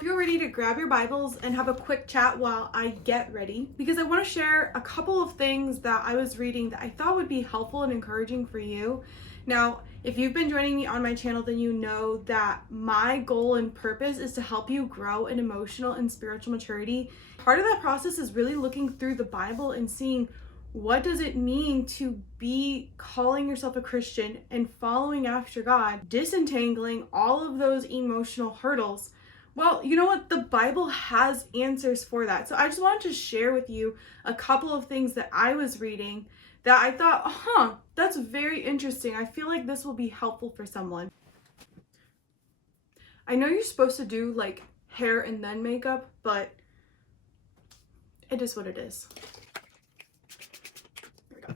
hope you're ready to grab your Bibles and have a quick chat while I get ready, because I want to share a couple of things that I was reading that I thought would be helpful and encouraging for you. Now, if you've been joining me on my channel, then you know that my goal and purpose is to help you grow in emotional and spiritual maturity. Part of that process is really looking through the Bible and seeing what does it mean to be calling yourself a Christian and following after God, disentangling all of those emotional hurdles. Well, you know what? The Bible has answers for that. So I just wanted to share with you a couple of things that I was reading that I thought, that's very interesting. I feel like this will be helpful for someone. I know you're supposed to do like hair and then makeup, but it is what it is. Here we go.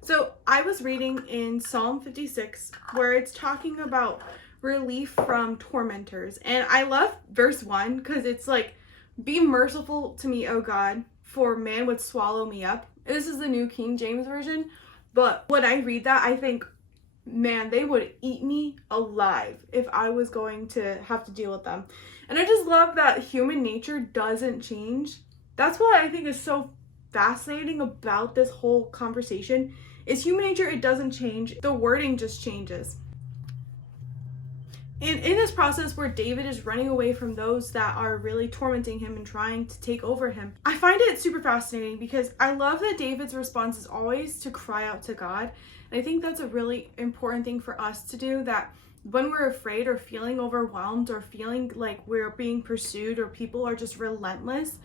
So I was reading in Psalm 56 where it's talking about relief from tormentors. And I love verse 1 because it's like, be merciful to me, O God, for man would swallow me up. This is the New King James Version. But when I read that, I think, man, they would eat me alive if I was going to have to deal with them. And I just love that human nature doesn't change. That's what I think is so fascinating about this whole conversation is human nature, it doesn't change. The wording just changes. And in this process where David is running away from those that are really tormenting him and trying to take over him, I find it super fascinating because I love that David's response is always to cry out to God. And I think that's a really important thing for us to do, that when we're afraid or feeling overwhelmed or feeling like we're being pursued or people are just relentless,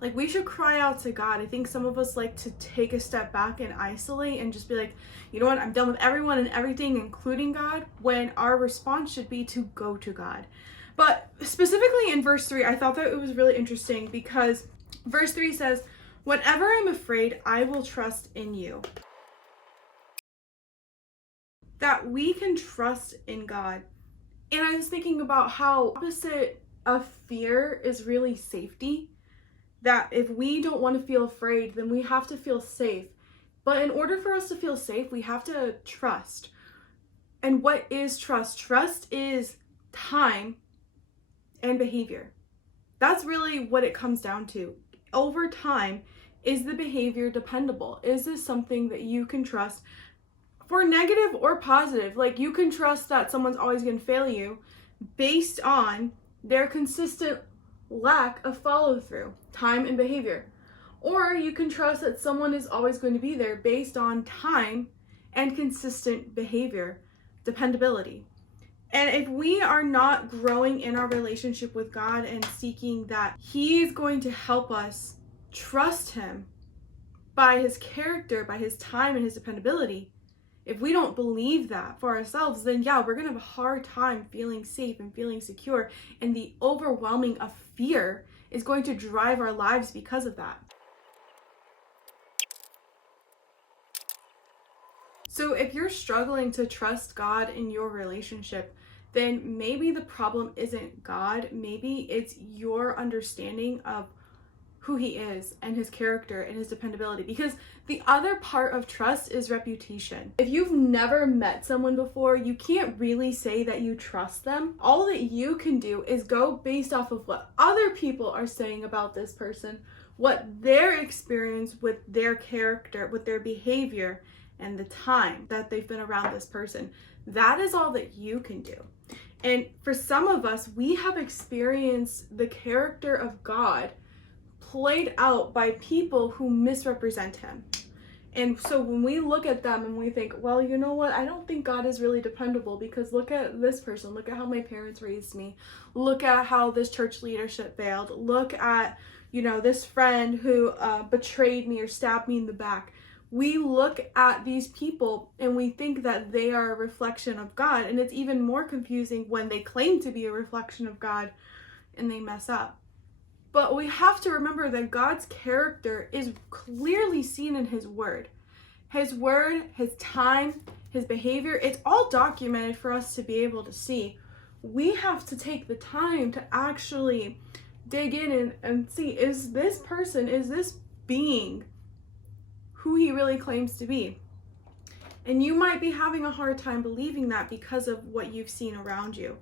like we should cry out to God. I think some of us like to take a step back and isolate and just be like, you know what, I'm done with everyone and everything, including God, when our response should be to go to God. But specifically in verse 3, I thought that it was really interesting because verse 3 says, whenever I'm afraid, I will trust in you. That we can trust in God. And I was thinking about how opposite of fear is really safety. That if we don't want to feel afraid, then we have to feel safe. But in order for us to feel safe, we have to trust. And what is trust? Trust is time and behavior. That's really what it comes down to. Over time, is the behavior dependable? Is this something that you can trust for negative or positive? Like you can trust that someone's always going to fail you based on their consistent lack of follow through, time and behavior. Or you can trust that someone is always going to be there based on time and consistent behavior, dependability. And if we are not growing in our relationship with God and seeking that He is going to help us trust Him by His character, by His time and His dependability, if we don't believe that for ourselves, then yeah, we're going to have a hard time feeling safe and feeling secure. And the overwhelming of fear is going to drive our lives because of that. So if you're struggling to trust God in your relationship, then maybe the problem isn't God. Maybe it's your understanding of who He is and His character and His dependability, because the other part of trust is reputation. If you've never met someone before, you can't really say that you trust them. All that you can do is go based off of what other people are saying about this person, what their experience with their character, with their behavior, and the time that they've been around this person. That is all that you can do. And for some of us, we have experienced the character of God played out by people who misrepresent Him. And so when we look at them and we think, well, you know what, I don't think God is really dependable because look at this person, look at how my parents raised me, look at how this church leadership failed, look at, this friend who betrayed me or stabbed me in the back. We look at these people and we think that they are a reflection of God, and it's even more confusing when they claim to be a reflection of God and they mess up. But we have to remember that God's character is clearly seen in His Word. His Word, His time, His behavior, it's all documented for us to be able to see. We have to take the time to actually dig in and see, is this person, is this being who He really claims to be? And you might be having a hard time believing that because of what you've seen around you.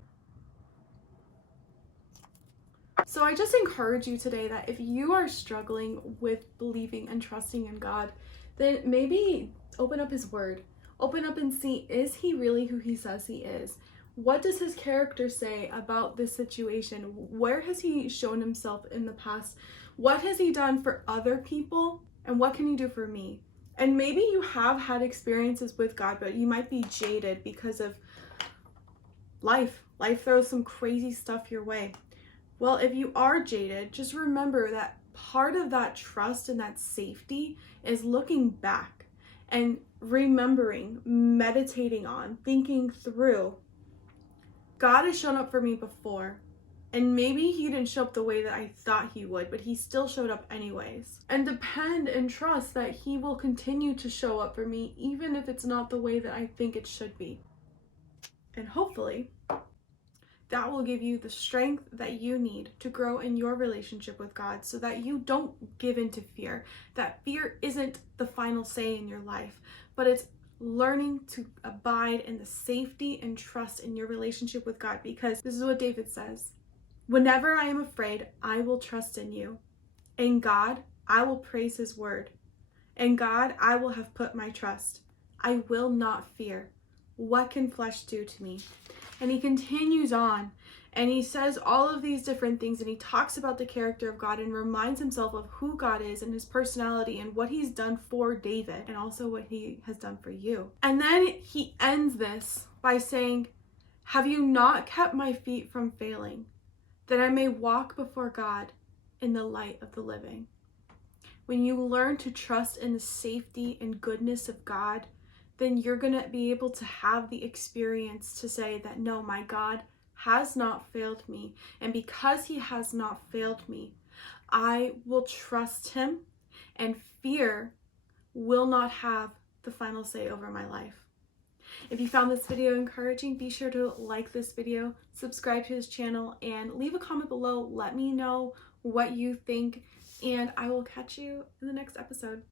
So I just encourage you today that if you are struggling with believing and trusting in God, then maybe open up his word. Open up and see, is he really who he says he is? What does his character say about this situation? Where has he shown himself in the past? What has he done for other people? And what can he do for me? And maybe you have had experiences with God, but you might be jaded because of life. Life throws some crazy stuff your way. Well, if you are jaded, just remember that part of that trust and that safety is looking back and remembering, meditating on, thinking through. God has shown up for me before, and maybe he didn't show up the way that I thought he would, but he still showed up anyways. And depend and trust that he will continue to show up for me, even if it's not the way that I think it should be. And hopefully, that will give you the strength that you need to grow in your relationship with God so that you don't give in to fear. That fear isn't the final say in your life, but it's learning to abide in the safety and trust in your relationship with God, because this is what David says: whenever I am afraid, I will trust in you. In God, I will praise his word. In God, I will have put my trust. I will not fear. What can flesh do to me? And he continues on and he says all of these different things, and he talks about the character of God and reminds himself of who God is and his personality and what he's done for David and also what he has done for you. And then he ends this by saying, have you not kept my feet from failing, that I may walk before God in the light of the living? When you learn to trust in the safety and goodness of God, then you're going to be able to have the experience to say that, no, my God has not failed me. And because he has not failed me, I will trust him, and fear will not have the final say over my life. If you found this video encouraging, be sure to like this video, subscribe to his channel, and leave a comment below. Let me know what you think, and I will catch you in the next episode.